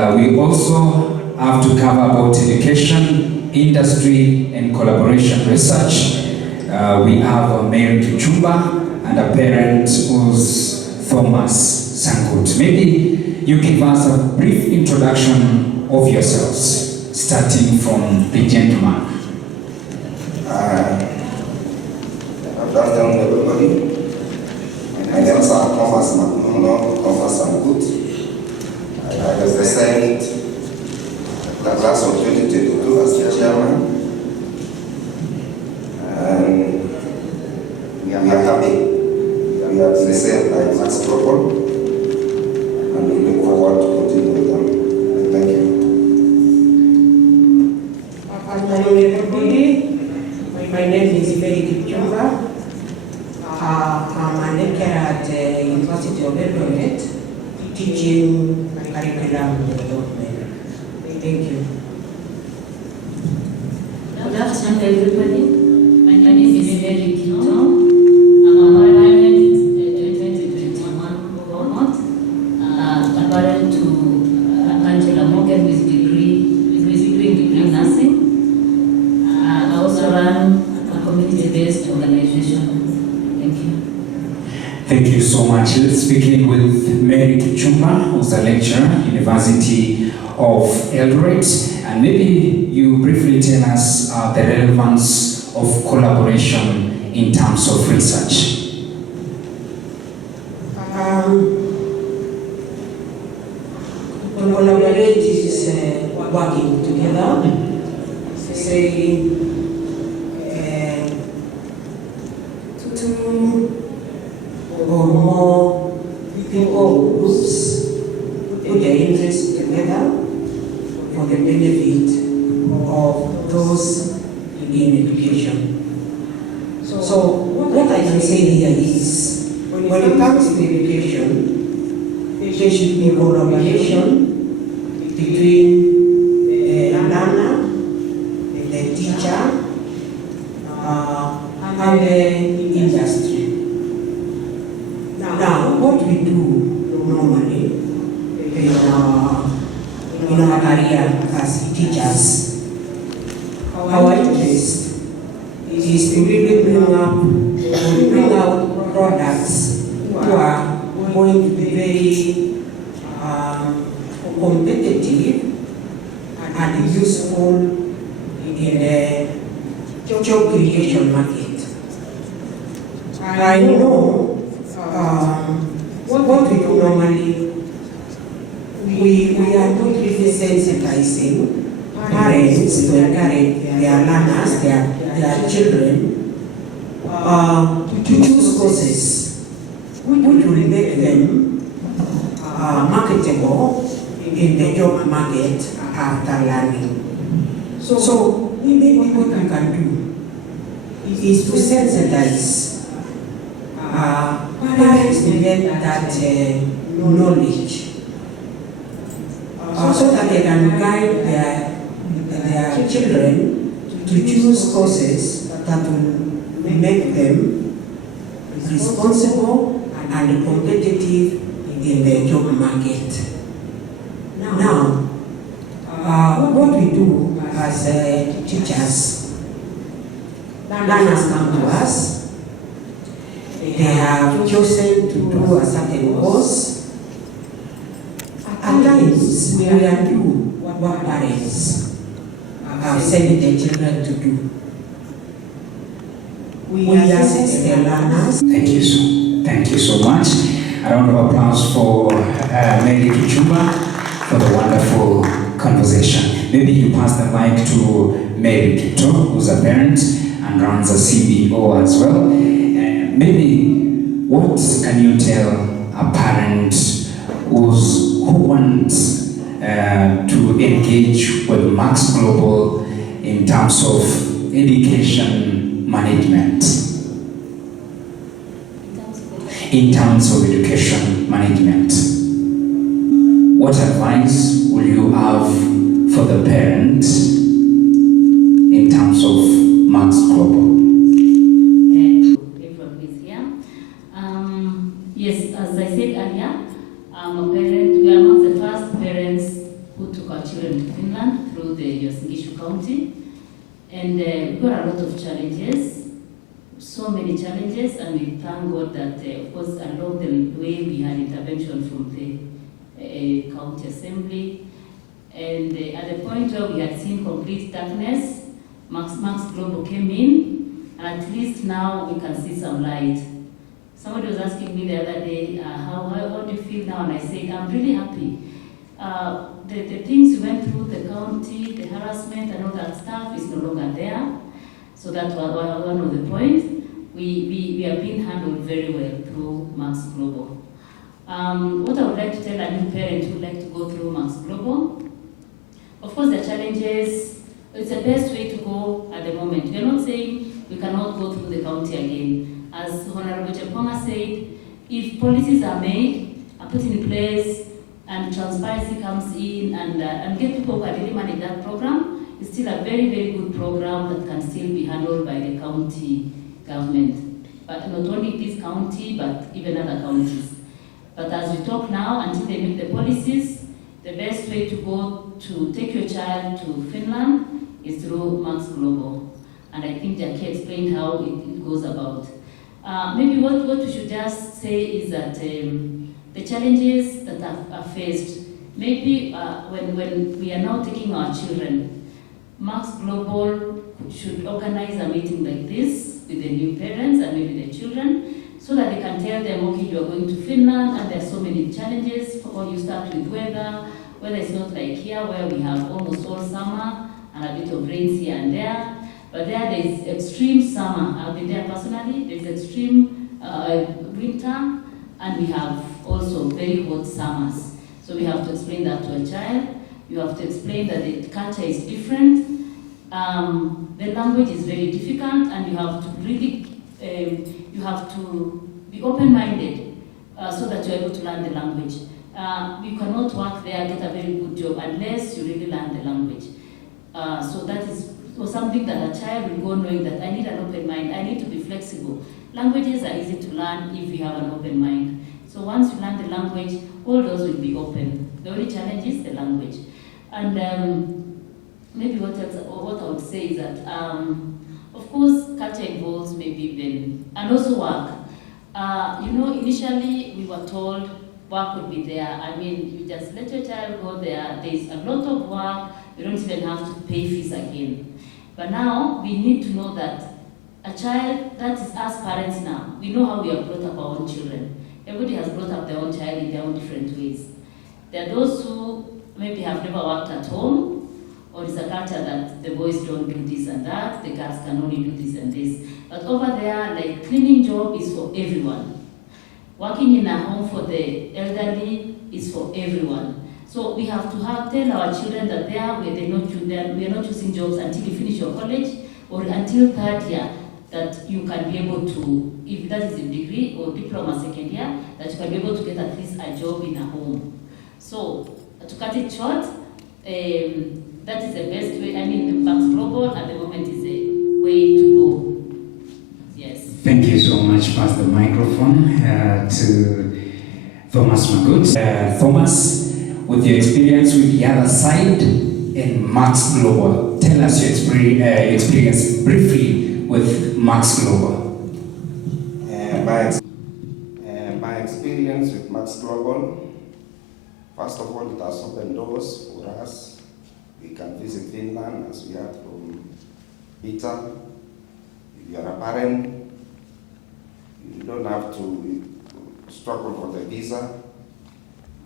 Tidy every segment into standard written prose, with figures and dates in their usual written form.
We also have to cover about education, industry, and collaboration research. We have Mary Kichumba and a parent who's Thomas Sangut. Maybe you give us a brief introduction of yourselves, starting from the gentleman. Good afternoon, everybody. My name is Thomas Sangut. I represent the class of 2022 as the chairman. And we are happy. We are received by Max Propol. And we look forward to continue with them. Thank you. Afternoon, everybody. My name is Mary Kichumba. I'm a lecturer at the University of Eldoret, teaching curriculum development. Thank you. Good afternoon, everybody. My name is Mary Kichumba. I'm a parent 2021 cohort, a parent to Angela Morgan with degree in degree nursing. I also run a community-based organization. Thank you. Thank you so much. Let's begin with Mary Kichumba, who's a lecturer, University of Eldoret. And maybe you briefly tell us the relevance of collaboration in terms of research. Collaborate is working together, say, two or more people or groups put their interests together for the benefit of those in education. So what I can say here is, when it comes to education, there should be collaboration between the learner, the teacher, and the industry. Now, what we do normally in our career as teachers, our interest is to really bring out products who are going to be very competitive and useful in the job creation market. I know what we do normally, we are not really sensitizing parents to encourage their learners, their children, to choose courses which will make them marketable in the job market after learning. So maybe what we can do is to sensitize parents to get that knowledge, so that they can guide their children to choose courses that will make them responsible and competitive in the job market. Now, what we do as teachers, learners come to us. They have chosen to do a certain course. At times, we undo what parents have sent their children to do. We assist the learners. Thank you so much. A round of applause for Mary Kichumba for the wonderful conversation. Maybe you pass the mic to Mary Kito, who's a parent and runs a CBO as well. Maybe what can you tell a parent who wants to engage with Max Global in terms of education management? In terms of education management, what advice will you have for the parent in terms of Max Global? Yes, as I said earlier, I'm a parent. We are not the first parents Uasin Gishu County. And we've got a lot of challenges, so many challenges, and we thank God that, of course, along the way we had intervention from the county assembly. And at the point where we had seen complete darkness, Max Global came in, and at least now we can see some light. Somebody was asking me the other day, how do you feel now? And I said, I'm really happy. The things we went through, the county, the harassment and all that stuff is no longer there. So that was one of the points. We are being handled very well through Max Global. What I would like to tell a new parent who would like to go through Max Global, of course the challenges, it's the best way to go at the moment. We are not saying we cannot go through the county again. As Honorable Chepkonga said, if policies are made, are put in place, and transparency comes in, and get people who can really manage that program, it's still a very, very good program that can still be handled by the county government. But not only this county, but even other counties. But as we talk now, until they make the policies, the best way to go to take your child to Finland is through Max Global. And I think Jackie explained how it goes about. Maybe what we should just say is that the challenges that are faced, maybe when we are now taking our children, Max Global should organize a meeting like this with the new parents and maybe the children, so that they can tell them, okay, you are going to Finland and there are so many challenges. Or you start with weather is not like here where we have almost all summer and a bit of rains here and there. But there is extreme summer. I've been there personally. There's extreme winter, and we have also very hot summers. So we have to explain that to a child. You have to explain that the culture is different. The language is very difficult, and you have to really, you have to be open-minded so that you're able to learn the language. You cannot work there, get a very good job, unless you really learn the language. So that is something that a child will go knowing that I need an open mind, I need to be flexible. Languages are easy to learn if you have an open mind. So once you learn the language, all doors will be open. The only challenge is the language. And maybe what I would say is that, of course, culture involves maybe even, and also work. Initially we were told work would be there. I mean, you just let your child go there. There's a lot of work. You don't even have to pay fees again. But now we need to know that a child, that is us parents now, we know how we have brought up our own children. Everybody has brought up their own child in their own different ways. There are those who maybe have never worked at home, or it's a culture that the boys don't do this and that, the girls can only do this and this. But over there, like cleaning job is for everyone. Working in a home for the elderly is for everyone. So we have to tell our children that we are not choosing jobs until you finish your college or until third year, that you can be able to, if that is a degree or diploma second year, that you can be able to get at least a job in a home. So to cut it short, that is the best way. I mean, the Max Global at the moment is a way to go. Yes. Thank you so much. Pass the microphone to Thomas Magut. Thomas, with your experience with the other side in Max Global, tell us your experience briefly with Max Global. My experience with Max Global, first of all, it has opened doors for us. We can visit Finland, as we heard from Peter. If you are a parent, you don't have to struggle for the visa.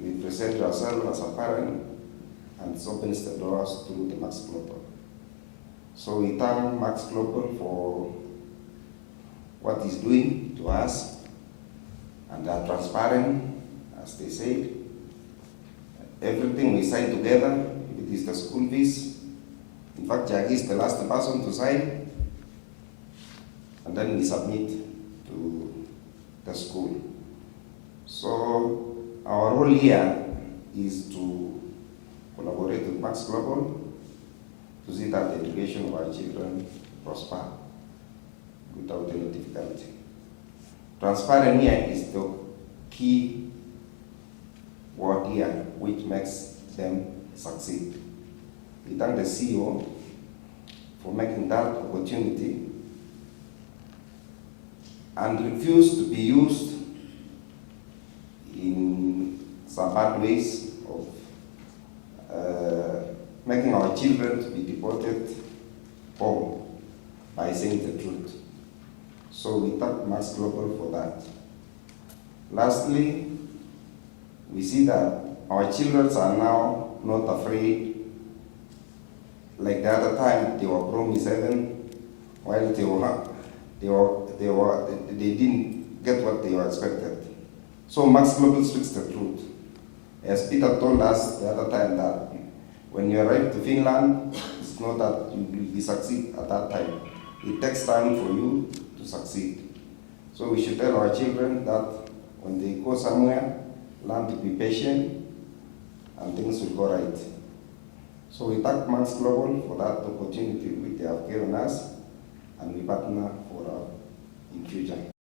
We present yourself as a parent, and it opens the doors to the Max Global. So we thank Max Global for what he's doing to us, and they are transparent, as they said. Everything we sign together, if it is the school fees. In fact, Jackie is the last person to sign, and then we submit to the school. So our role here is to collaborate with Max Global to see that the education of our children prosper without any difficulty. Transparent here is the key word here which makes them succeed. We thank the CEO for making that opportunity and refuse to be used in some bad ways of making our children to be deported home by saying the truth. So we thank Max Global for that. Lastly, we see that our children are now not afraid. Like the other time, they were promised heaven, while they didn't get what they were expected. So Max Global speaks the truth. As Peter told us the other time that when you arrive to Finland, it's not that you will succeed at that time. It takes time for you to succeed. So we should tell our children that when they go somewhere, learn to be patient and things will go right. So we thank Max Global for that opportunity which they have given us, and we partner for in future.